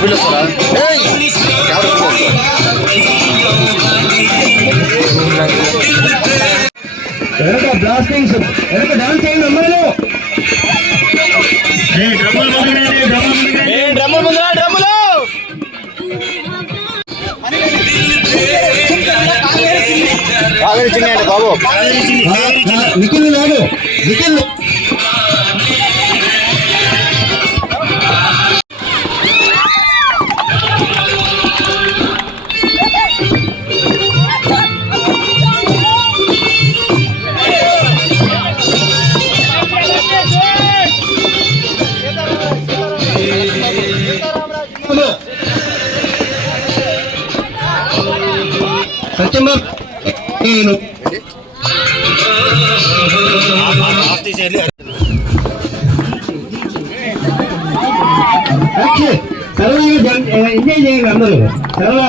పిలుస్తారా ఏయ్! ఎవరు పిలుస్తారు? వెనక బ్లాస్టింగ్స్ వెనక డాన్స్ చేయండి అమ్మాయిలు. ఏ డ్రమ్ములు ముందురా డ్రమ్ములు! కావేరి చిన్న అండి బాబు. నిఖిల్ కాదు నిఖిల్ సత్యం నేను. ఎంజాయ్ చేయండి అందరూ. సరదా